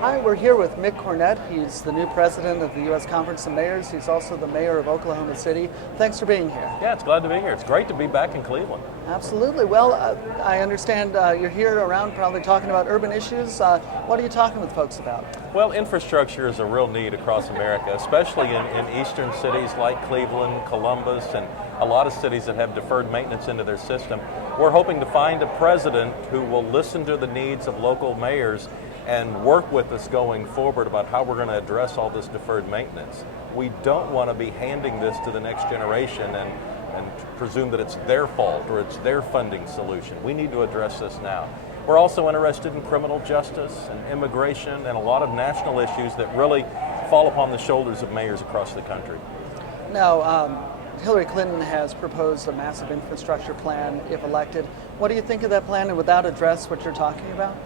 Hi, we're here with Mick Cornett. He's the new president of the U.S. Conference of Mayors. He's also the mayor of Oklahoma City. Thanks for being here. Yeah, it's glad to be here. It's great to be back in Cleveland. Absolutely. Well, I understand you're here around probably talking about urban issues. What are you talking with folks about? Well, infrastructure is a real need across America, especially in eastern cities like Cleveland, Columbus, and a lot of cities that have deferred maintenance into their system. We're hoping to find a president who will listen to the needs of local mayors and work with us going forward about how we're going to address all this deferred maintenance. We don't want to be handing this to the next generation and presume that it's their fault or it's their funding solution. We need to address this now. We're also interested in criminal justice and immigration and a lot of national issues that really fall upon the shoulders of mayors across the country. Now, Hillary Clinton has proposed a massive infrastructure plan if elected. What do you think of that plan, and would that address what you're talking about?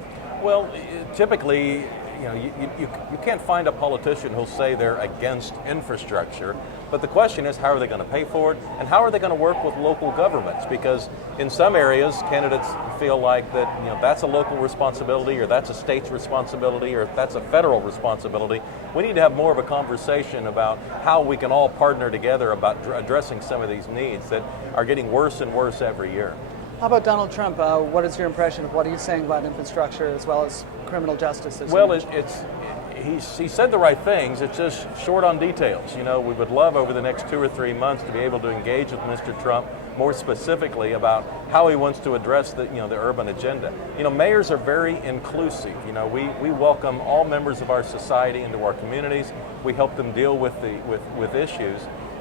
Well, typically, you can't find a politician who'll say they're against infrastructure, but the question is, how are they going to pay for it, and how are they going to work with local governments? Because in some areas, candidates feel like that that's a local responsibility, or that's a state's responsibility, or that's a federal responsibility. We need to have more of a conversation about how we can all partner together about addressing some of these needs that are getting worse and worse every year. How about Donald Trump? What is your impression of what he's saying about infrastructure as well as criminal justice? Well, he said the right things. It's just short on details. We would love over the next 2 or 3 months to be able to engage with Mr. Trump more specifically about how he wants to address the urban agenda. Mayors are very inclusive. We welcome all members of our society into our communities. We help them deal with issues.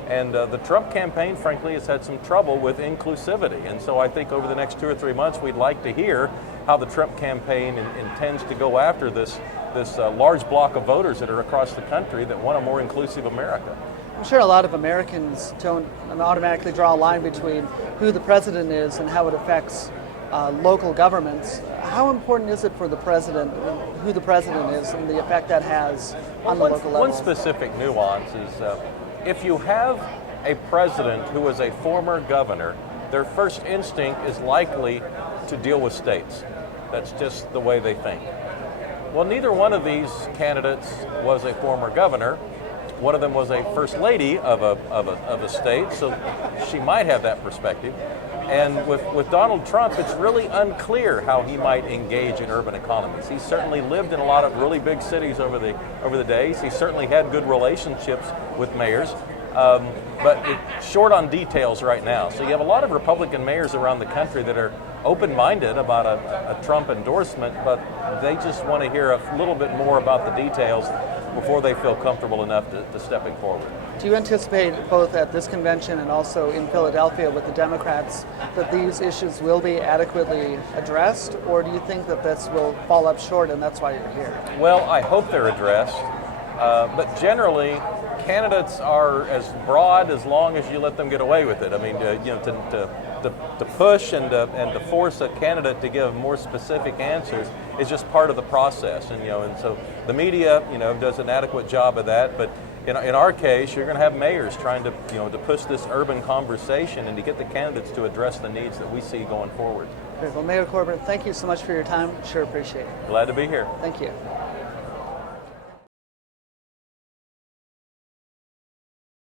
And the Trump campaign, frankly, has had some trouble with inclusivity. And so I think over the next 2 or 3 months, we'd like to hear how the Trump campaign intends to go after this large block of voters that are across the country that want a more inclusive America. I'm sure a lot of Americans don't automatically draw a line between who the president is and how it affects local governments. How important is it for the president, who the president is, and the effect that has on the local level? One specific nuance is if you have a president who is a former governor, their first instinct is likely to deal with states. That's just the way they think. Well, neither one of these candidates was a former governor. One of them was a first lady of a state, so she might have that perspective. And with Donald Trump, it's really unclear how he might engage in urban economies. He's certainly lived in a lot of really big cities over the days. He certainly had good relationships with mayors, but it's short on details right now. So you have a lot of Republican mayors around the country that are open-minded about a Trump endorsement, but they just want to hear a little bit more about the details before they feel comfortable enough to stepping forward. Do you anticipate, both at this convention and also in Philadelphia with the Democrats, that these issues will be adequately addressed, or do you think that this will fall up short and that's why you're here? Well, I hope they're addressed, but generally, candidates are as broad as long as you let them get away with it. I mean, to push and to force a candidate to give more specific answers is just part of the process, and so the media does an adequate job of that. But in our case, you're going to have mayors trying to to push this urban conversation and to get the candidates to address the needs that we see going forward. Great. Well, Mayor Corbett, thank you so much for your time. Sure appreciate it. Glad to be here. Thank you.